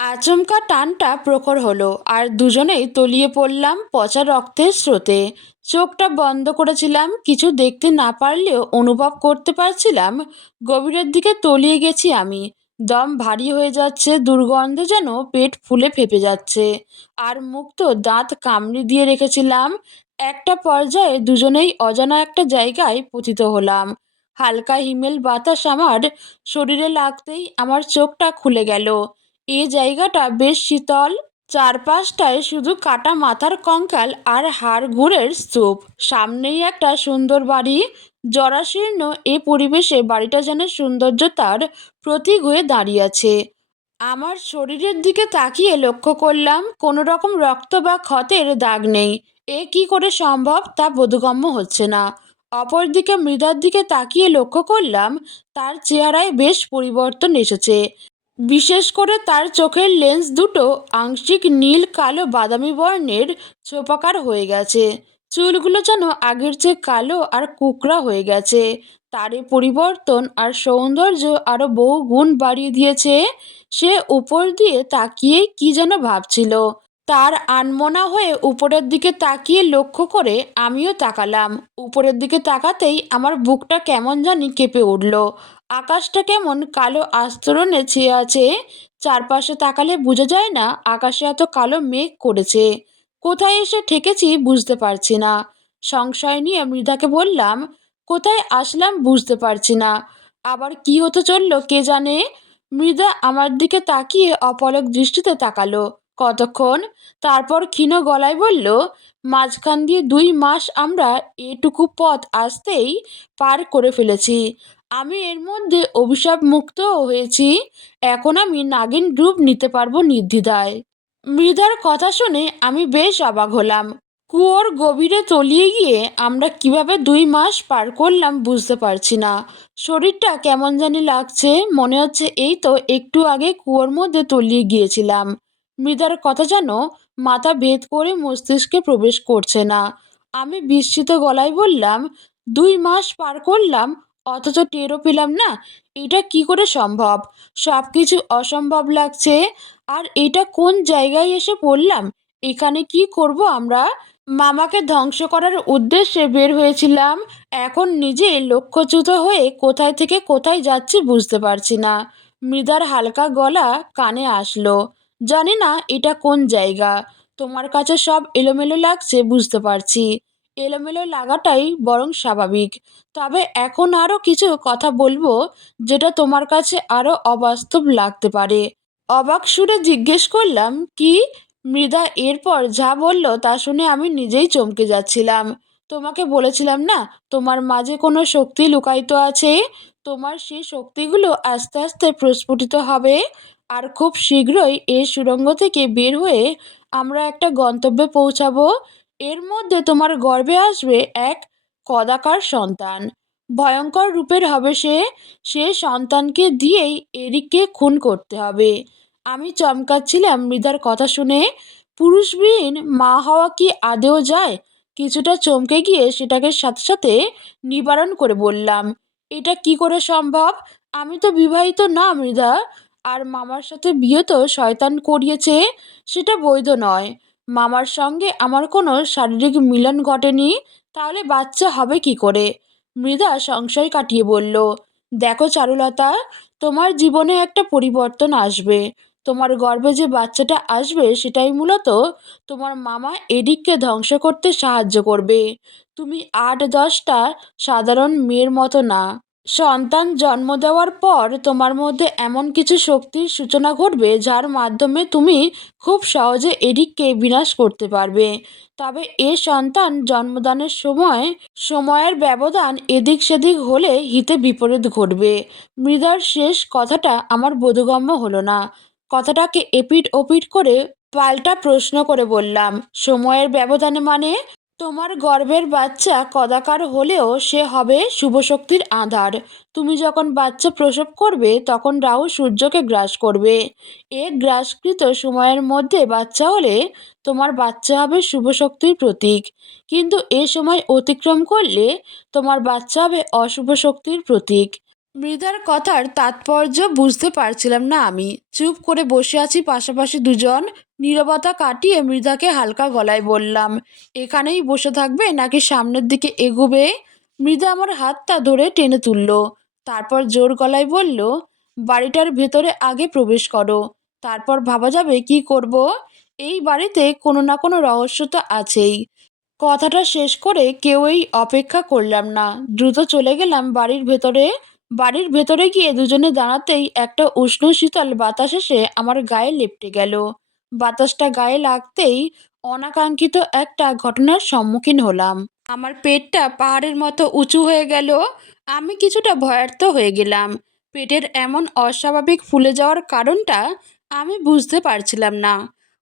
আচমকা টানটা প্রখর হলো আর দুজনেই তলিয়ে পড়লাম পচা রক্তের স্রোতে। চোখটা বন্ধ করেছিলাম, কিছু দেখতে না পারলেও অনুভব করতে পারছিলাম গভীরের দিকে তলিয়ে গেছি আমি। দম ভারী হয়ে যাচ্ছে, দুর্গন্ধে যেন পেট ফুলে ফেপে যাচ্ছে। আর মুখ তো দাঁত কামড়ে দিয়ে রেখেছিলাম। একটা পর্যায়ে দুজনেই অজানা একটা জায়গায় পতিত হলাম। হালকা হিমেল বাতাস আমার শরীরে লাগতেই আমার চোখটা খুলে গেল। এই জায়গাটা বেশ শীতল। চারপাশটায় শুধু কাটা মাথার কঙ্কাল আর হাড় গুড়ের স্তূপ। সামনেই একটা সুন্দর বাড়ি। জরাশীর্ণ এ পরিবেশে বাড়িটা যেন সৌন্দর্যতার প্রতীক হয়ে দাঁড়িয়ে আছে। আমার শরীরের দিকে তাকিয়ে লক্ষ্য করলাম কোনো রকম রক্ত বা ক্ষতের দাগ নেই। এ কি করে সম্ভব তা বোধগম্য হচ্ছে না। অপরদিকে মৃদার দিকে তাকিয়ে লক্ষ্য করলাম তার চেহারায় বেশ পরিবর্তন এসেছে। বিশেষ করে তার চোখের লেন্স দুটো আংশিক নীল কালো বাদামি বর্ণের ছোপাকার হয়ে গেছে। চুলগুলো যেন আগের চেয়ে কালো আর কুকড়া হয়ে গেছে। তার এ পরিবর্তন আর সৌন্দর্য আরো বহু গুণ বাড়িয়ে দিয়েছে। সে উপর দিয়ে তাকিয়ে কি যেন ভাবছিল। তার আনমনা হয়ে উপরের দিকে তাকিয়ে লক্ষ্য করে আমিও তাকালাম। উপরের দিকে তাকাতেই আমার বুকটা কেমন জানি কেঁপে উঠল। আকাশটা কেমন কালো আস্তরণে ছেয়ে আছে। চারপাশে তাকালে বোঝা যায় না আকাশে এত কালো মেঘ করেছে। কোথায় এসে ঠেকেছি বুঝতে পারছি না। সংশয় নিয়ে মৃধাকে বললাম, কোথায় আসলাম বুঝতে পারছি না, আবার কি হতে চললো কে জানে। মৃধা আমার দিকে তাকিয়ে অপলক দৃষ্টিতে তাকালো কতক্ষণ, তারপর ক্ষীণ গলায় বলল, মাঝখান দিয়ে 2 মাস আমরা এটুকু পথ আসতেই পার করে ফেলেছি। আমি এর মধ্যে অভিশাপ মুক্তও হয়েছি। এখন আমি নাগিন রূপ নিতে পারবো নির্দ্বিধায়। মৃধার কথা শুনে আমি বেশ অবাক হলাম। কুয়োর গভীরে তলিয়ে গিয়ে আমরা কিভাবে 2 মাস পার করলাম বুঝতে পারছি না। শরীরটা কেমন জানি লাগছে, মনে হচ্ছে এই তো একটু আগে কুয়োর মধ্যে তলিয়ে গিয়েছিলাম। মৃধার কথা যেন মাথা ভেদ করে মস্তিষ্কে প্রবেশ করছে না। আমি বিস্মিত গলায় বললাম, 2 মাস পার করলাম অথচ টেরও পেলাম না। এটা কি করে সম্ভব? সব কিছু অসম্ভব লাগছে। আর এটা কোন জায়গায় এসে পড়লাম? এখানে কি করব আমরা? মামাকে ধ্বংস করার উদ্দেশ্যে বের হয়েছিলাম, এখন নিজে লক্ষ্যচ্যুত হয়ে কোথায় থেকে কোথায় যাচ্ছি বুঝতে পারছি না। মৃদার হালকা গলা কানে আসলো, জানি না এটা কোন জায়গা। তোমার কাছে সব এলোমেলো লাগছে বুঝতে পারছি। এলোমেলো লাগাটাই বরং স্বাভাবিক। তবে এখন আরও কিছু কথা বলবো যেটা তোমার কাছে আরও অবাস্তব লাগতে পারে। অবাক সুরে জিজ্ঞেস করলাম, কি? মৃধা এরপর যা বলল তা শুনে আমি নিজেই চমকে যাচ্ছিলাম। তোমাকে বলেছিলাম না তোমার মাঝে কোনো শক্তি লুকায়িত আছে। তোমার সেই শক্তিগুলো আস্তে আস্তে প্রস্ফুটিত হবে। আর খুব শীঘ্রই এই সুড়ঙ্গ থেকে বের হয়ে আমরা একটা গন্তব্যে পৌঁছাবো। এর মধ্যে তোমার গর্ভে আসবে এক কদাকার সন্তান। ভয়ঙ্কর রূপের হবে সে। সে সন্তানকে দিয়েই এরিককে খুন করতে হবে। আমি চমকাচ্ছিলাম মৃধার কথা শুনে। পুরুষবিহীন মা হওয়া কি আদেও যায়? কিছুটা চমকে গিয়ে সেটাকে সাথে সাথে নিবারণ করে বললাম, এটা কি করে সম্ভব? আমি তো বিবাহিত না মৃধা। আর মামার সাথে বিয়ে তো শয়তান করিয়েছে, সেটা বৈধ নয়। মামার সঙ্গে আমার কোনো শারীরিক মিলন ঘটেনি, তাহলে বাচ্চা হবে কি করে? মৃধা সংশয় কাটিয়ে বলল, দেখো চারুলতা, তোমার জীবনে একটা পরিবর্তন আসবে। তোমার গর্ভে যে বাচ্চাটা আসবে সেটাই মূলত তোমার মামা এডিককে ধ্বংস করতে সাহায্য করবে। তুমি 8-10টা সাধারণ মেয়ের মতো না। সন্তান জন্ম দেওয়ার পর তোমার মধ্যে এমন কিছু শক্তির সূচনা ঘটবে যার মাধ্যমে তুমি খুব সহজে এডিককে বিনাশ করতে পারবে। তবে এ সন্তান জন্মদানের সময়ের ব্যবধান এদিক সেদিক হলে হিতে বিপরীত ঘটবে। মৃধার শেষ কথাটা আমার বোধগম্য হলো না। কথাটাকে এপিট ওপিট করে পাল্টা প্রশ্ন করে বললাম, সময়ের ব্যবধানে মানে? তোমার গর্ভের বাচ্চা কদাকার হলেও সে হবে শুভশক্তির আধার। তুমি যখন বাচ্চা প্রসব করবে তখন রাহু সূর্যকে গ্রাস করবে। এ গ্রাসকৃত সময়ের মধ্যে বাচ্চা হলে তোমার বাচ্চা হবে শুভশক্তির প্রতীক। কিন্তু এ সময় অতিক্রম করলে তোমার বাচ্চা হবে অশুভ শক্তির প্রতীক। মৃধার কথার তাৎপর্য বুঝতে পারছিলাম না আমি। চুপ করে বসে আছি পাশাপাশি দুজন। নীরবতা কাটিয়ে মৃধাকে হালকা গলায় বললাম, এখানেই বসে থাকবে নাকি সামনের দিকে এগোবে? মৃধা আমার হাতটা ধরে টেনে তুলল। তারপর জোর গলায় বলল, বাড়িটার ভেতরে আগে প্রবেশ করো, তারপর ভাবা যাবে কি করব। এই বাড়িতে কোনো না কোনো রহস্য তো আছেই। কথাটা শেষ করে কেউই অপেক্ষা করলাম না, দ্রুত চলে গেলাম বাড়ির ভেতরে। বাড়ির ভেতরে গিয়ে দুজনে দাঁড়াতেই একটা উষ্ণ শীতল বাতাস এসে আমার গায়ে লেপ্টে গেল। বাতাসটা গায়ে লাগতেই অনাকাঙ্ক্ষিত একটা ঘটনার সম্মুখীন হলাম। আমার পেটটা পাহাড়ের মতো উঁচু হয়ে গেল। আমি কিছুটা ভয়ার্থ হয়ে গেলাম। পেটের এমন অস্বাভাবিক ফুলে যাওয়ার কারণটা আমি বুঝতে পারছিলাম না।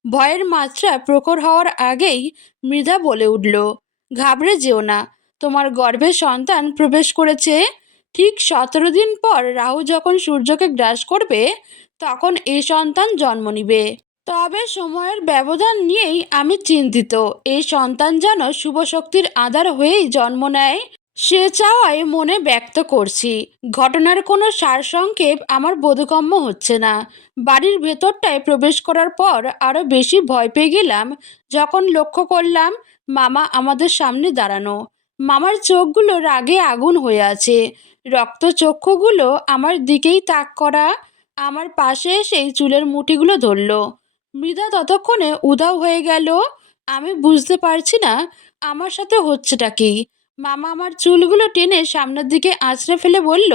ভয়ের মাত্রা প্রখর হওয়ার আগেই মৃধা বলে উঠল, ঘাবড়ে যেও না, তোমার গর্ভে সন্তান প্রবেশ করেছে। ঠিক 17 দিন পর রাহু যখন সূর্যকে গ্রাস করবে, তখন এই সন্তান জন্ম নিবে। তবে সময়ের ব্যবধান নিয়েই আমি চিন্তিত। এই সন্তান যেন শুভ শক্তির আধার হয়েই জন্ম নেয়, সে চাওয়াই মনে ব্যক্ত করছি। ঘটনার কোনো সারসংক্ষেপ আমার বোধগম্য হচ্ছে না। বাড়ির ভেতরটায় প্রবেশ করার পর আরও বেশি ভয় পেয়ে গেলাম যখন লক্ষ্য করলাম মামা আমাদের সামনে দাঁড়ানো। মামার চোখগুলো রাগে আগুন হয়ে আছে, রক্তচক্ষুগুলো আমার দিকেই তাক করা। আমার পাশে এসেই চুলের মুঠিগুলো ধরল। মৃধা ততক্ষণে উধাও হয়ে গেল। আমি বুঝতে পারছি না আমার সাথে হচ্ছেটা কি। মামা আমার চুলগুলো টেনে সামনের দিকে আঁচড়ে ফেলে বলল,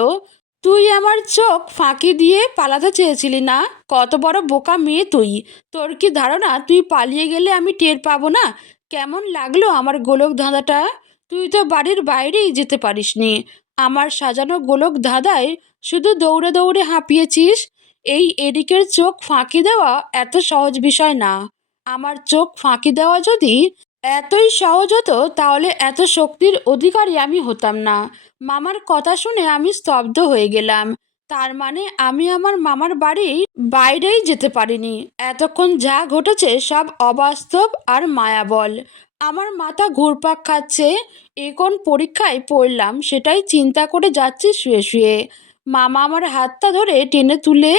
তুই আমার চোখ ফাঁকি দিয়ে পালাতে চেয়েছিলি না? কত বড় বোকা মেয়ে তুই! তোর কি ধারণা তুই পালিয়ে গেলে আমি টের পাবো না? কেমন লাগলো আমার গোলক ধাঁধাটা? তুই তো বাড়ির বাইরেই যেতে পারিসনি। আমার সাজানো গোলক ধাঁধায় শুধু দৌড়ে দৌড়ে হাঁপিয়েছিস। এই এদিকের চোখ ফাঁকি দেওয়া এত সহজ বিষয় না। আমার চোখ ফাঁকি দেওয়া যদি এতই সহজ হতো তাহলে এত শক্তির অধিকারী আমি হতাম না। মামার কথা শুনে আমি স্তব্ধ হয়ে গেলাম। তার মানে আমি আমার মামার বাড়ির বাইরেই যেতে পারিনি। এতক্ষণ যা ঘটেছে সব অবাস্তব আর মায়াবল। আমার মাথা ঘুরপাক খাচ্ছে। এ কোন পরীক্ষায় পড়লাম সেটাই চিন্তা করে যাচ্ছি শুয়ে শুয়ে। মামা আমার হাতটা ধরে টেনে তুলে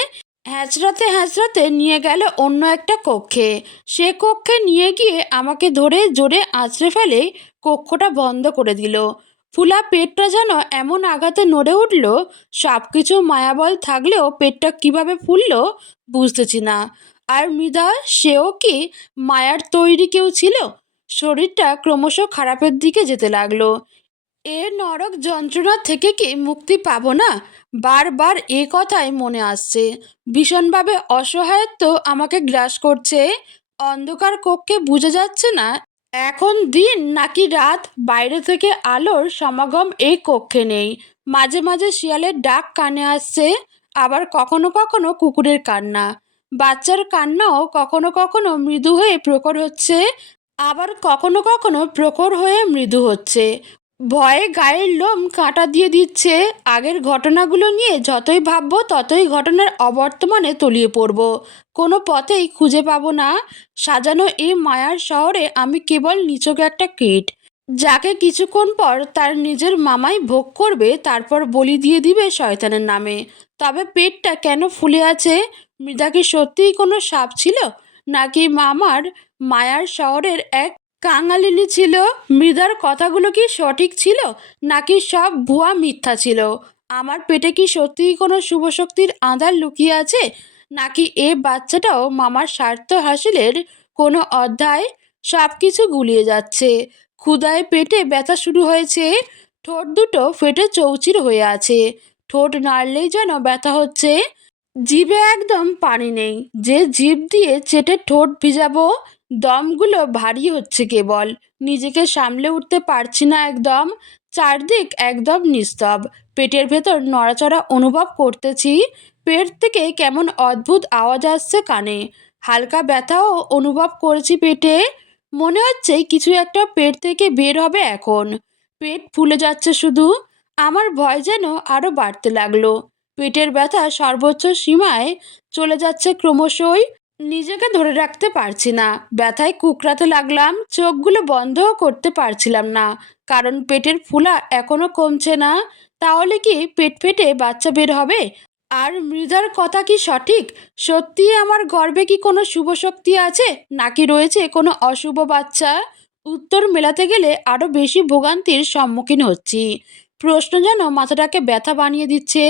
হ্যাঁচড়াতে হ্যাঁচড়াতে নিয়ে গেল অন্য একটা কক্ষে। সে কক্ষে নিয়ে গিয়ে আমাকে ধরে জোরে আঁচড়ে ফেলে কক্ষটা বন্ধ করে দিল। ফুলা পেটটা যেন এমন আঘাতে নড়ে উঠল, সব কিছু মায়াবল থাকলেও পেটটা কিভাবে ফুলল বুঝতেছি না। আর মৃধা, সেও কি মায়ার তৈরি কেউ ছিল? শরীরটা ক্রমশ খারাপের দিকে যেতে লাগলো। এ নরক যন্ত্রণা থেকে কি মুক্তি পাবো না? বারবার এ কথাই মনে আসছে। ভীষণভাবে অসহায়ত্ব আমাকে গ্রাস করছে। অন্ধকার কক্ষে বুঝে যাচ্ছে না এখন দিন নাকি রাত। বাইরে থেকে আলোর সমাগম এই কক্ষে নেই। মাঝে মাঝে শিয়ালের ডাক কানে আসছে, আবার কখনো কখনো কুকুরের কান্না। বাচ্চার কান্নাও কখনো কখনো মৃদু হয়ে প্রখর হচ্ছে, আবার কখনো কখনো প্রখর হয়ে মৃদু হচ্ছে। ভয়ে গায়ের লোম কাঁটা দিয়ে দিচ্ছে। আগের ঘটনাগুলো নিয়ে যতই ভাববো ততই ঘটনার অবর্তমানে তলিয়ে পড়ব। কোনো পথেই খুঁজে পাবো না। সাজানো এই মায়ার শহরে আমি কেবল নিছক একটা কীট, যাকে কিছুক্ষণ পর তার নিজের মামাই ভোগ করবে, তারপর বলি দিয়ে দিবে শয়তানের নামে। তবে পেটটা কেন ফুলে আছে? মৃধা কি সত্যিই কোনো সাপ ছিল, নাকি মামার মায়ার শহরের এক কাঙালিনী ছিল? মৃধার কথাগুলো কি সঠিক ছিল, নাকি সব ভুয়া মিথ্যা ছিল? আমার পেটে কি সত্যিই কোনো শুভ শক্তির আঁধার লুকিয়ে আছে, নাকি এ বাচ্চাটাও মামার স্বার্থ হাসিলের কোনো অধ্যায়? সব কিছু গুলিয়ে যাচ্ছে। ক্ষুধায় পেটে ব্যথা শুরু হয়েছে। ঠোঁট দুটো ফেটে চৌচির হয়ে আছে। ঠোঁট নাড়লেই যেন ব্যথা হচ্ছে। জিভে একদম পানি নেই, যে জিভ দিয়ে চেটে ঠোঁট ভিজাবো। দমগুলো ভারী হচ্ছে কেবল। নিজেকে সামলে উঠতে পারছি না একদম। চারদিক একদম নিস্তব। পেটের ভেতর নড়াচড়া অনুভব করতেছি। পেট থেকে কেমন অদ্ভুত আওয়াজ আসছে কানে। হালকা ব্যথাও অনুভব করেছি পেটে। মনে হচ্ছে কিছু একটা পেট থেকে বের হবে এখন। পেট ফুলে যাচ্ছে শুধু। আমার ভয় যেন আরও বাড়তে লাগলো। পেটের ব্যথা সর্বোচ্চ সীমায় চলে যাচ্ছে ক্রমশই। নিজেকে ধরে রাখতে পারছি না। ব্যথায় কুকড়াতে লাগলাম। চোখগুলো বন্ধও করতে পারছিলাম না, কারণ পেটের ফুলা এখনো কমছে না। তাহলে কি পেট ফেটে বাচ্চা বের হবে? আর মৃধার কথা কি সঠিক? সত্যি আমার গর্ভে কি কোনো শুভ শক্তি আছে, নাকি রয়েছে কোনো অশুভ বাচ্চা? উত্তর মেলাতে গেলে আরও বেশি ভোগান্তির সম্মুখীন হচ্ছি। প্রশ্ন যেন মাথাটাকে ব্যথা বানিয়ে দিচ্ছে।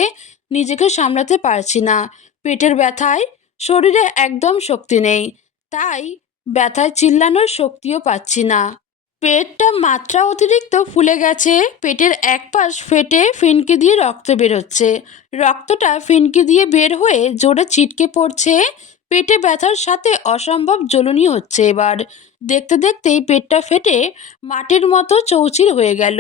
নিজেকে সামলাতে পারছি না। পেটের ব্যথায় শরীরে একদম শক্তি নেই, তাই ব্যথায় চিল্লানোর শক্তিও পাচ্ছি না। পেটটা মাত্রা অতিরিক্ত ফুলে গেছে। পেটের এক পাশ ফেটে ফিনকি দিয়ে রক্ত বেরোচ্ছে। রক্তটা ফিনকি দিয়ে বের হয়ে জোরে ছিটকে পড়ছে। পেটে ব্যথার সাথে অসম্ভব জ্বলুনি হচ্ছে এবার। দেখতে দেখতেই পেটটা ফেটে মাটির মতো চৌচির হয়ে গেল।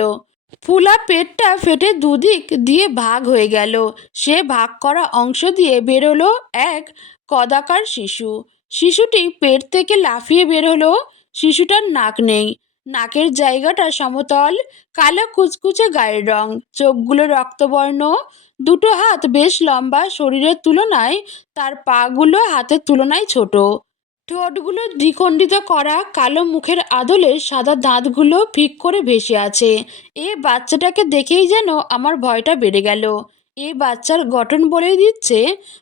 ফুলা পেটটা ফেটে দুদিক দিয়ে ভাগ হয়ে গেল। সে ভাগ করা অংশ দিয়ে বেরোলো এক কদাকার শিশু। শিশুটি পেট থেকে লাফিয়ে বেরোলো। শিশুটার নাক নেই, নাকের জায়গাটা সমতল, কালো কুচকুচে গায়ের রং, চোখগুলো রক্তবর্ণ, দুটো হাত বেশ লম্বা শরীরের তুলনায়, তার পাগুলো হাতের তুলনায় ছোট। ঠোঁটগুলো দ্বিখণ্ডিত করা, কালো মুখের আদলে সাদা দাঁতগুলো ফিক করে ভেসে আছে। এ বাচ্চাটাকে দেখেই যেন আমার ভয়টা বেড়ে গেল। এ বাচ্চার গঠন বলেই দিচ্ছে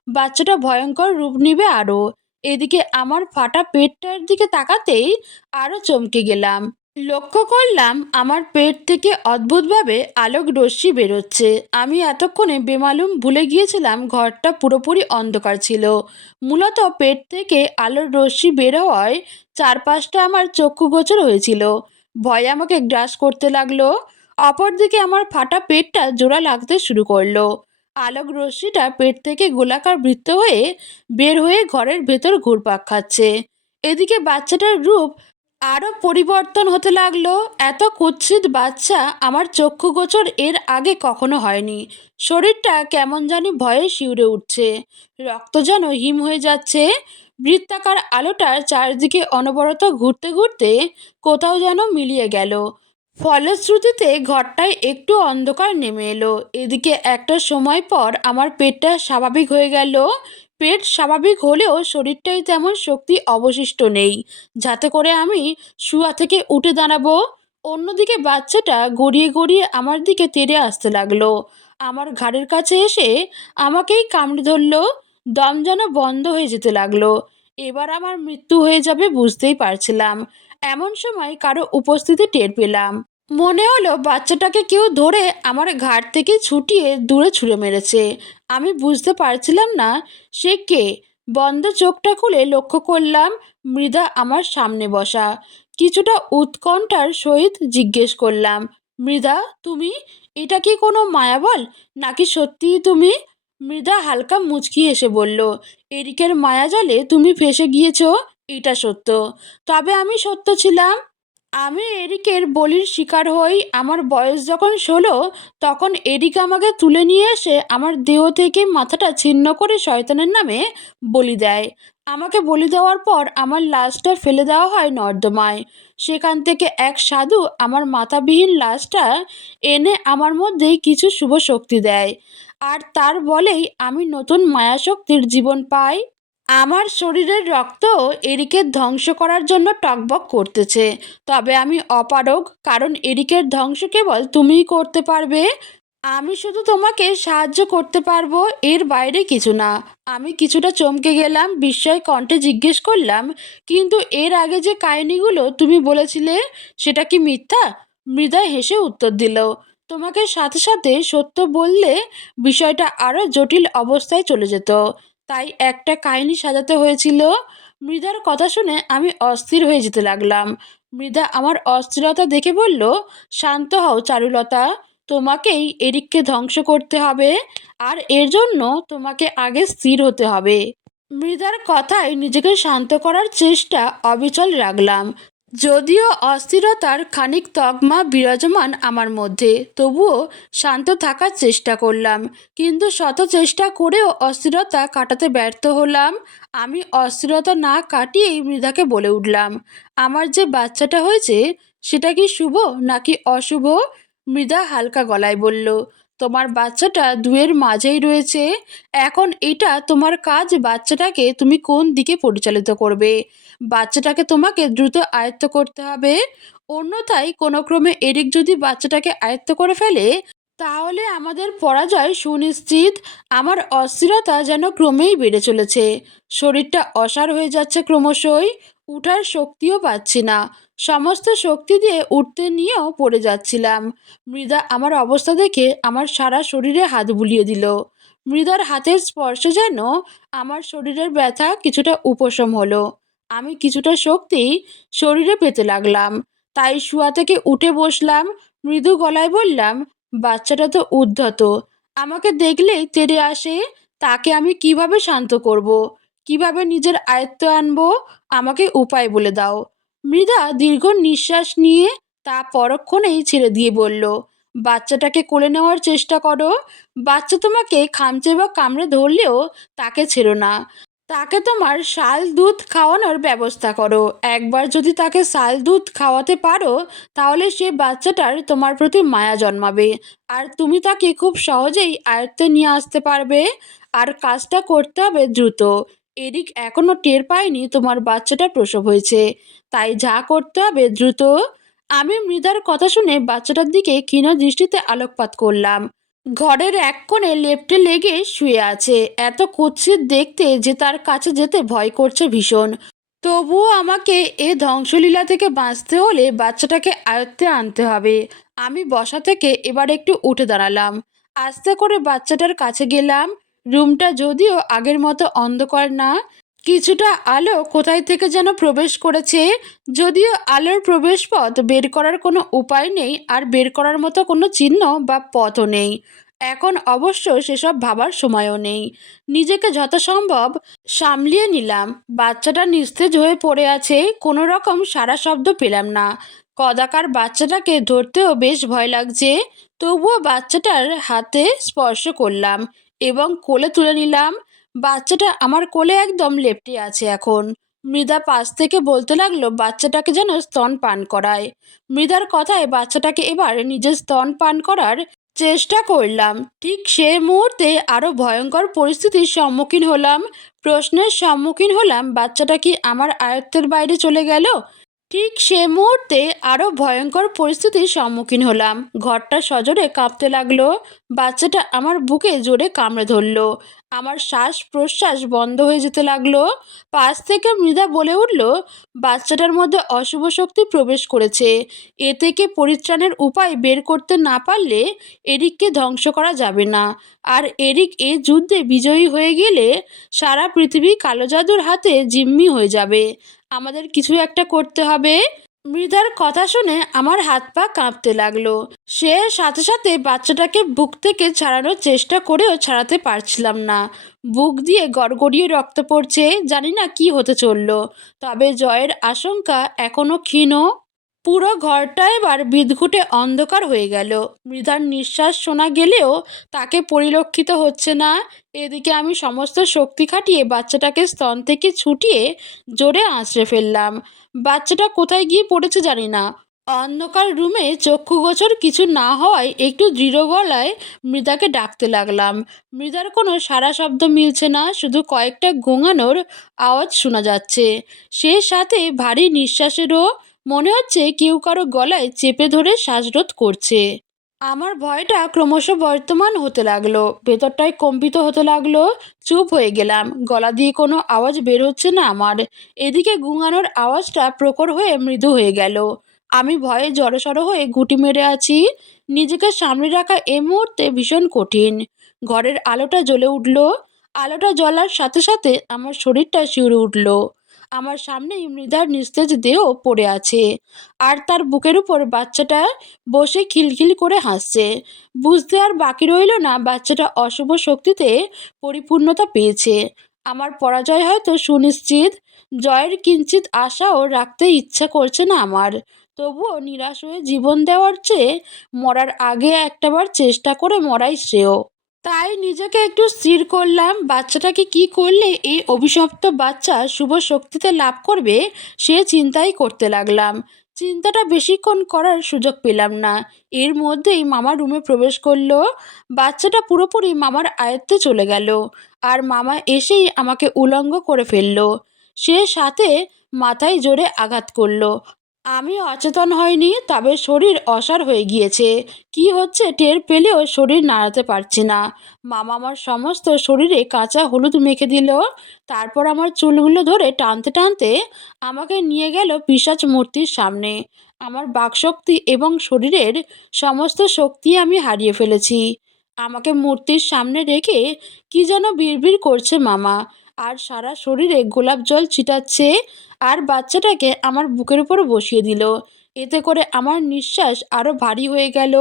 বাচ্চাটা ভয়ঙ্কর রূপ নিবে আরও। এদিকে আমার ফাটা পেটটার দিকে তাকাতেই আরও চমকে গেলাম। লক্ষ্য করলাম আমার পেট থেকে অদ্ভুতভাবে আলোক রশ্মি বেরোচ্ছে। আমি এতক্ষণে বেমালুম ভুলে গিয়েছিলাম ঘরটা পুরোপুরি অন্ধকার ছিল। মূলত পেট থেকে আলোর রশ্মি বের হওয়ায় চারপাশটা আমার চক্ষুগোচর হয়েছিল। ভয় আমাকে গ্রাস করতে লাগলো। অপরদিকে আমার ফাটা পেটটা জোড়া লাগতে শুরু করলো। আলোক রশ্মিটা পেট থেকে গোলাকার বৃত্ত হয়ে বের হয়ে ঘরের ভেতর ঘুরপাক খাচ্ছে। এদিকে বাচ্চাটার রূপ আরও পরিবর্তন হতে লাগলো। এত কুৎসিত বাচ্চা আমার চক্ষুগোচর এর আগে কখনো হয়নি। শরীরটা কেমন জানি ভয়ে শিউরে উঠছে। রক্ত যেন হিম হয়ে যাচ্ছে। বৃত্তাকার আলোটার চারদিকে অনবরত ঘুরতে ঘুরতে কোথাও যেন মিলিয়ে গেল। ফলশ্রুতিতে ঘরটায় একটু অন্ধকার নেমে এলো। এদিকে একটা সময় পর আমার পেটটা স্বাভাবিক হয়ে গেল। পেট স্বাভাবিক হলেও শরীরটায় তেমন শক্তি অবশিষ্ট নেই যাতে করে আমি শুয়া থেকে উঠে দাঁড়াবো। অন্যদিকে বাচ্চাটা গড়িয়ে গড়িয়ে আমার দিকে তেড়ে আসতে লাগলো। আমার ঘাড়ের কাছে এসে আমাকেই কামড়ে ধরলো। দম যেন বন্ধ হয়ে যেতে লাগলো। এবার আমার মৃত্যু হয়ে যাবে বুঝতেই পারছিলাম। এমন সময় কারো উপস্থিতি টের পেলাম। মনে হলো বাচ্চাটাকে কেউ ধরে আমার ঘাড় থেকে ছুটিয়ে দূরে ছুঁড়ে মেরেছে। আমি বুঝতে পারছিলাম না সে কে। বন্ধ চোখটা খুলে লক্ষ্য করলাম মৃধা আমার সামনে বসা। কিছুটা উৎকণ্ঠার সহিত জিজ্ঞেস করলাম, মৃধা তুমি? এটা কি কোনো মায়াবল, নাকি সত্যিই তুমি? মৃধা হালকা মুচকি হেসে বলল, এরিকের মায়াজালে তুমি ফেঁসে গিয়েছ, এটা সত্য। তবে আমি সত্য ছিলাম। আমি এরিকের বলির শিকার হই। আমার বয়স যখন 16, তখন এরিক আমাকে তুলে নিয়ে এসে আমার দেহ থেকে মাথাটা ছিন্ন করে শয়তানের নামে বলি দেয়। আমাকে বলি দেওয়ার পর আমার লাশটা ফেলে দেওয়া হয় নর্দমায়। সেখান থেকে এক সাধু আমার মাথাবিহীন লাশটা এনে আমার মধ্যেই কিছু শুভ শক্তি দেয়, আর তার বলেই আমি নতুন মায়াশক্তির জীবন পাই। আমার শরীরের রক্ত এরিকের ধ্বংস করার জন্য টগবগ করতেছে। তবে আমি অপারগ, কারণ এরিকের ধ্বংস কেবল তুমিই করতে পারবে। আমি শুধু তোমাকে সাহায্য করতে পারবো, এর বাইরে কিছু না। আমি কিছুটা চমকে গেলাম। বিস্ময় কণ্ঠে জিজ্ঞেস করলাম, কিন্তু এর আগে যে কাহিনীগুলো তুমি বলেছিলে সেটা কি মিথ্যা? মৃদা হেসে উত্তর দিল, তোমাকে সাথে সাথে সত্য বললে বিষয়টা আরও জটিল অবস্থায় চলে যেত, তাই একটা কাহিনী সাজাতে হয়েছিল। মৃধার কথা শুনে আমি অস্থির হয়ে যেতে লাগলাম। মৃধা আমার অস্থিরতা দেখে বলল, শান্ত হও চারুলতা, তোমাকেই এরিককে ধ্বংস করতে হবে, আর এর জন্য তোমাকে আগে স্থির হতে হবে। মৃধার কথায় নিজেকে শান্ত করার চেষ্টা অবিচল রাখলাম। যদিও অস্থিরতার খানিক তকমা বিরাজমান আমার মধ্যে, তবুও শান্ত থাকার চেষ্টা করলাম। কিন্তু শত চেষ্টা করেও অস্থিরতা কাটাতে ব্যর্থ হলাম। আমি অস্থিরতা না কাটিয়েই মৃধাকে বলে উঠলাম, আমার যে বাচ্চাটা হয়েছে সেটা কি শুভ নাকি অশুভ? মৃধা হালকা গলায় বলল, তোমার বাচ্চাটা দুয়ের মাঝেই রয়েছে। এখন এটা তোমার কাজ, বাচ্চাটাকে তুমি কোন দিকে পরিচালিত করবে। বাচ্চাটাকে তোমাকে দ্রুত আয়ত্ত করতে হবে, অন্যথায় কোনো ক্রমে এরিক যদি বাচ্চাটাকে আয়ত্ত করে ফেলে তাহলে আমাদের পরাজয় সুনিশ্চিত। আমার অস্থিরতা যেন ক্রমেই বেড়ে চলেছে। শরীরটা অসাড় হয়ে যাচ্ছে ক্রমশই। উঠার শক্তিও পাচ্ছি না। সমস্ত শক্তি দিয়ে উঠতে নিয়েও পড়ে যাচ্ছিলাম। মৃদা আমার অবস্থা দেখে আমার সারা শরীরে হাত বুলিয়ে দিল। মৃদার হাতের স্পর্শে যেন আমার শরীরের ব্যথা কিছুটা উপশম হলো। আমি কিছুটা শক্তি শরীরে পেতে লাগলাম। তাই শুয়া থেকে উঠে বসলাম। মৃদু গলায় বললাম, বাচ্চাটা তো উদ্ধত, আমাকে দেখলেই তেড়ে আসে। তাকে আমি কিভাবে শান্ত করব? কিভাবে নিজের আয়ত্তে আনবো? আমাকে উপায় বলে দাও। মৃদা দীর্ঘ নিঃশ্বাস নিয়ে তা পরক্ষণেই ছেড়ে দিয়ে বলল, বাচ্চাটাকে কোলে নেওয়ার চেষ্টা করো। বাচ্চা তোমাকে খামচে বা কামড়ে ধরলেও তাকে ছেড়ো না। তাকে তোমার শাল দুধ খাওয়ানোর ব্যবস্থা করো। একবার যদি তাকে শাল দুধ খাওয়াতে পারো, তাহলে সে বাচ্চাটার তোমার প্রতি মায়া জন্মাবে, আর তুমি তাকে খুব সহজেই আয়ত্তে নিয়ে আসতে পারবে। আর কাজটা করতে হবে দ্রুত। এরিক এখনো টের পায়নি তোমার বাচ্চাটা প্রসব হয়েছে, তাই যা করতে হবে দ্রুত। আমি মৃদার কথা শুনে বাচ্চাটার দিকে ক্ষীণ দৃষ্টিতে আলোকপাত করলাম। ঘরের এক কোণে লেপ্টে লেগে শুয়ে আছে, এত কুৎসিত দেখতে যে তার কাছে যেতে ভয় করছে ভীষণ। তবুও আমাকে এ ধ্বংসলীলা থেকে বাঁচতে হলে বাচ্চাটাকে আয়ত্তে আনতে হবে। আমি বসা থেকে এবার একটু উঠে দাঁড়ালাম। আস্তে করে বাচ্চাটার কাছে গেলাম। রুমটা যদিও আগের মতো অন্ধকার না, কিছুটা আলো কোথায় থেকে যেন প্রবেশ করেছে। যদিও আলোর প্রবেশপথ বের করার কোনো উপায় নেই, আর বের করার মতো কোনো চিহ্ন বা পথও নেই। এখন অবশ্য সেসব ভাবার সময়ও নেই। নিজেকে যথাসম্ভব সামলিয়ে নিলাম। বাচ্চাটা নিস্তেজ হয়ে পড়ে আছে, কোনো রকম সাড়া শব্দ পেলাম না। কদাকার বাচ্চাটাকে ধরতেও বেশ ভয় লাগছে। তবুও বাচ্চাটার হাতে স্পর্শ করলাম এবং কোলে তুলে নিলাম। বাচ্চাটা আমার কোলে একদম লেপ্টে আছে এখন। মৃদা পাশ থেকে বলতে লাগলো, বাচ্চাটাকে যেন স্তন পান করায়। মৃদার কথায় বাচ্চাটাকে এবার নিজের স্তন পান করার চেষ্টা করলাম। ঠিক সে মুহূর্তে আরও ভয়ঙ্কর পরিস্থিতির সম্মুখীন হলাম। প্রশ্নের সম্মুখীন হলাম, বাচ্চাটা কি আমার আয়ত্তের বাইরে চলে গেল? ঠিক সে মুহূর্তে আরও ভয়ঙ্কর পরিস্থিতির সম্মুখীন হলাম। ঘরটা সজোরে কাঁপতে লাগলো। বাচ্চাটা আমার বুকে জোরে কামড়ে ধরলো। আমার শ্বাস প্রশ্বাস বন্ধ হয়ে যেতে লাগলো। পাশ থেকে মৃদা বলে উঠল, বাচ্চাটার মধ্যে অশুভ শক্তি প্রবেশ করেছে। এ থেকে পরিত্রাণের উপায় বের করতে না পারলে এরিককে ধ্বংস করা যাবে না। আর এরিক এ যুদ্ধে বিজয়ী হয়ে গেলে সারা পৃথিবী কালো জাদুর হাতে জিম্মি হয়ে যাবে। আমাদের কিছু একটা করতে হবে। মৃধার কথা শুনে আমার হাত পা কাঁপতে লাগলো। সে সাথে সাথে বাচ্চাটাকে বুক থেকে ছাড়ানোর চেষ্টা করেও ছাড়াতে পারছিলাম না। বুক দিয়ে গড়গড়িয়ে রক্ত পড়ছে, জানি না কি হতে চলল। তবে জয়ের আশঙ্কা এখনো ক্ষীণ। পুরো ঘরটা এবার বিদঘুটে অন্ধকার হয়ে গেল। মৃধার নিঃশ্বাস শোনা গেলেও তাকে পরিলক্ষিত হচ্ছে না। এদিকে আমি সমস্ত শক্তি খাটিয়ে বাচ্চাটাকে স্তন থেকে ছুটিয়ে জোরে আঁচড়ে ফেললাম। বাচ্চাটা কোথায় গিয়ে পড়েছে জানি না। অন্ধকার রুমে চক্ষুগোচর কিছু না হওয়ায় একটু দৃঢ় গলায় মৃদাকে ডাকতে লাগলাম। মৃদার কোনো সাড়া শব্দ মিলছে না, শুধু কয়েকটা গোঙানোর আওয়াজ শোনা যাচ্ছে। সে সাথে ভারী নিঃশ্বাসেরও। মনে হচ্ছে কেউ কারো গলায় চেপে ধরে শ্বাসরোধ করছে। আমার ভয়টা ক্রমশ বর্তমান হতে লাগলো, ভেতরটায় কম্পিত হতে লাগলো। চুপ হয়ে গেলাম। গলা দিয়ে কোনো আওয়াজ বের হচ্ছে না আমার। এদিকে গুঙানোর আওয়াজটা প্রখর হয়ে মৃদু হয়ে গেল। আমি ভয়ে জড়সড় হয়ে ঘুঁটি মেরে আছি। নিজেকে সামনে রাখা এই মুহূর্তে ভীষণ কঠিন। ঘরের আলোটা জ্বলে উঠল। আলোটা জ্বলার সাথে সাথে আমার শরীরটা শিউরে উঠল। আমার সামনেই মৃধার নিস্তেজ দেহ পড়ে আছে, আর তার বুকের উপর বাচ্চাটা বসে খিলখিল করে হাসছে। বুঝতে আর বাকি রইল না বাচ্চাটা অশুভ শক্তিতে পরিপূর্ণতা পেয়েছে। আমার পরাজয় হয়তো সুনিশ্চিত। জয়ের কিঞ্চিত আশাও রাখতে ইচ্ছা করছে না আমার। তবুও নিরাশ হয়ে জীবন দেওয়ার চেয়ে মরার আগে একটাবার চেষ্টা করে মরাই শ্রেয়। তাই নিজেকে একটু স্থির করলাম। বাচ্চাটাকে কি করলে এই অভিশপ্ত বাচ্চা শুভ শক্তিতে লাভ করবে, সে চিন্তাই করতে লাগলাম। চিন্তাটা বেশিক্ষণ করার সুযোগ পেলাম না। এর মধ্যেই মামা রুমে প্রবেশ করলো। বাচ্চাটা পুরোপুরি মামার আয়ত্তে চলে গেল, আর মামা এসেই আমাকে উলঙ্গ করে ফেললো। সে সাথে মাথায় জোরে আঘাত করলো। আমি অচেতন হইনি, তবে শরীর অসাড় হয়ে গিয়েছে। কি হচ্ছে টের পেলেও শরীর নাড়াতে পারছি না। মামা আমার সমস্ত শরীরে কাঁচা হলুদ মেখে দিল। তারপর আমার চুলগুলো ধরে টানতে টানতে আমাকে নিয়ে গেল পিশাচ মূর্তির সামনে। আমার বাকশক্তি এবং শরীরের সমস্ত শক্তি আমি হারিয়ে ফেলেছি। আমাকে মূর্তির সামনে রেখে কি যেন বিড়বিড় করছে মামা, আর সারা শরীরে গোলাপ জল ছিটাচ্ছে, আর বাচ্চাটাকে আমার বুকের উপর বসিয়ে দিল। এতে করে আমার নিঃশ্বাস আরও ভারী হয়ে গেল।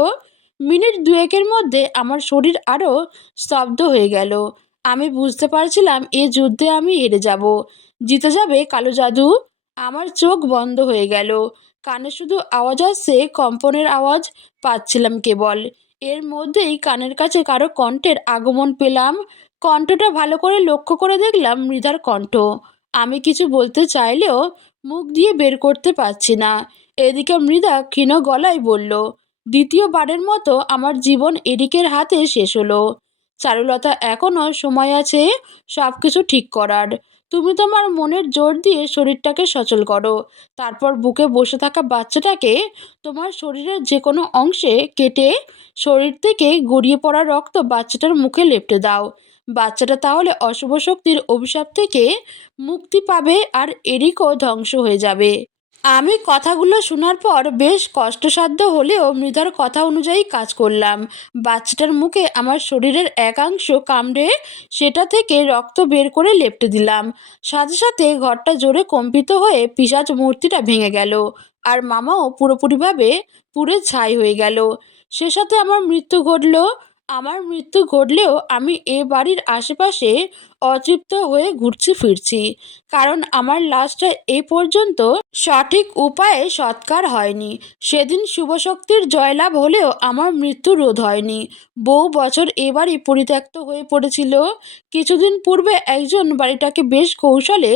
মিনিট দুয়েকের মধ্যে আমার শরীর আরও স্তব্ধ হয়ে গেল। আমি বুঝতে পারছিলাম এ যুদ্ধে আমি হেরে যাব। জিতে যাবে কালো জাদু। আমার চোখ বন্ধ হয়ে গেল। কানে শুধু আওয়াজ আসছে, কম্পনের আওয়াজ পাচ্ছিলাম কেবল। এর মধ্যেই কানের কাছে কারো কণ্ঠের আগমন পেলাম। কণ্ঠটা ভালো করে লক্ষ্য করে দেখলাম মৃধার কণ্ঠ। আমি কিছু বলতে চাইলেও মুখ দিয়ে বের করতে পারছি না। এদিকে মৃধা ক্ষীণ গলায় বলল, দ্বিতীয়বারের মতো আমার জীবন এরিকের হাতে শেষ হলো। চারুলতা, এখনও সময় আছে সব কিছু ঠিক করার। তুমি তোমার মনের জোর দিয়ে শরীরটাকে সচল করো। তারপর বুকে বসে থাকা বাচ্চাটাকে তোমার শরীরের যে কোনো অংশে কেটে শরীর থেকে গড়িয়ে পড়া রক্ত বাচ্চাটার মুখে লেপটে দাও। বাচ্চাটা তাহলে অশুভ শক্তির অভিশাপ থেকে মুক্তি পাবে, আর এরিকও ধ্বংস হয়ে যাবে। আমি কথাগুলো শোনার পর বেশ কষ্টসাধ্য হলেও মৃধার কথা অনুযায়ী কাজ করলাম। বাচ্চাটার মুখে আমার শরীরের একাংশ কামড়ে সেটা থেকে রক্ত বের করে লেপটে দিলাম। সাথে সাথে ঘরটা জোরে কম্পিত হয়ে পিশাচ মূর্তিটা ভেঙে গেল, আর মামাও পুরোপুরিভাবে পুড়ে ছাই হয়ে গেল। সে সাথে আমার মৃত্যু ঘটল। আমার মৃত্যু ঘটলেও আমি এ বাড়ির আশেপাশে অতৃপ্ত হয়ে ঘুরছি ফিরছি, কারণ আমার লাশটা এ পর্যন্ত সঠিক উপায়ে সৎকার হয়নি। সেদিন শুভশক্তির জয়লাভ হলেও আমার মৃত্যু রোধ হয়নি। বহু বছর এ বাড়ি পরিত্যক্ত হয়ে পড়েছিল। কিছুদিন পূর্বে একজন বাড়িটাকে বেশ কৌশলে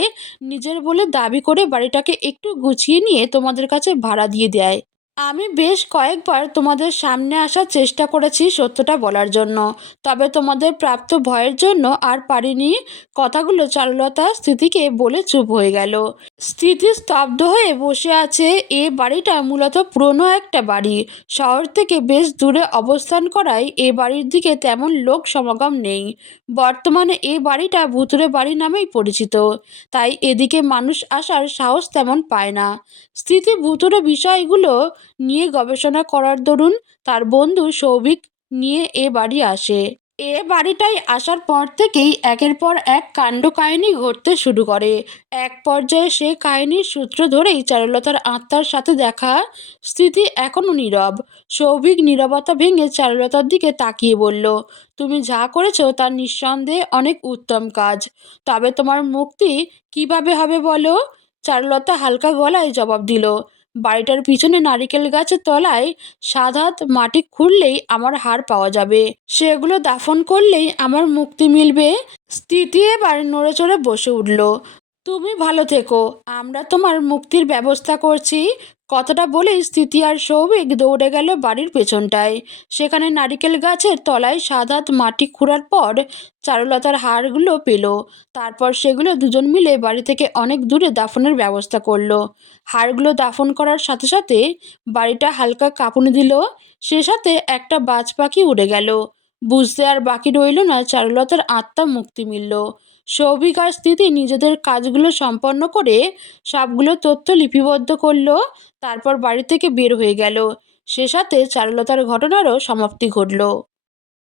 নিজের বলে দাবি করে বাড়িটাকে একটু গুছিয়ে নিয়ে তোমাদের কাছে ভাড়া দিয়ে দেয়। আমি বেশ কয়েকবার তোমাদের সামনে আসার চেষ্টা করেছি সত্যটা বলার জন্য, তবে তোমাদের প্রাপ্ত ভয়ের জন্য আর পারিনি। কথাগুলো চারুলতা স্থিতিকে বলে চুপ হয়ে গেল। স্থিতি স্তব্ধ হয়ে বসে আছে। এ বাড়িটা মূলত পুরনো একটা বাড়ি। শহর থেকে বেশ দূরে অবস্থান করায় এ বাড়ির দিকে তেমন লোক সমাগম নেই। বর্তমানে এ বাড়িটা ভুতুড়ে বাড়ি নামেই পরিচিত, তাই এদিকে মানুষ আসার সাহস তেমন পায় না। স্থিতি ভুতুড়ে বিষয়গুলো নিয়ে গবেষণা করার দরুন তার বন্ধু সৌভিক নিয়ে এ বাড়ি আসে। এ বাড়িটায় আসার পর থেকেই একের পর এক কাণ্ড কাহিনী ঘটতে শুরু করে। এক পর্যায়ে সে কাহিনীর সূত্র ধরেই চারুলতার আত্মার সাথে দেখা। স্থিতি এখনও নীরব। সৌভিক নীরবতা ভেঙে চারুলতার দিকে তাকিয়ে বলল, তুমি যা করেছো তা নিঃসন্দেহে অনেক উত্তম কাজ, তবে তোমার মুক্তি কিভাবে হবে বলো? চারুলতা হালকা গলায় জবাব দিল, বাড়িটার পিছনে নারিকেল গাছের তলায় 7 হাত মাটি খুঁড়লেই আমার হাড় পাওয়া যাবে। সেগুলো দাফন করলেই আমার মুক্তি মিলবে। স্থিতি এবার নড়েচড়ে বসে উঠল। তুমি ভালো থেকো, আমরা তোমার মুক্তির ব্যবস্থা করছি। কথাটা বলেই স্থিতি আর সৌভিক দৌড়ে গেল বাড়ির পেছনটায়। সেখানে নারিকেল গাছের তলায় 7 হাত মাটি খোঁড়ার পর চারুলতার হাড়গুলো পেল। তারপর সেগুলো দুজন মিলে বাড়ি থেকে অনেক দূরে দাফনের ব্যবস্থা করলো। হাড়গুলো দাফন করার সাথে সাথে বাড়িটা হালকা কাঁপুনি দিল। সে সাথে একটা বাজ পাখি উড়ে গেল। বুঝতে আর বাকি রইল না চারুলতার আত্মা মুক্তি মিলল। সৌভিক আর স্থিতি নিজেদের কাজগুলো সম্পন্ন করে সবগুলো তথ্য লিপিবদ্ধ করলো। তারপর বাড়ি থেকে বের হয়ে গেল। সে সাথে চারুলতার ঘটনারও সমাপ্তি ঘটল।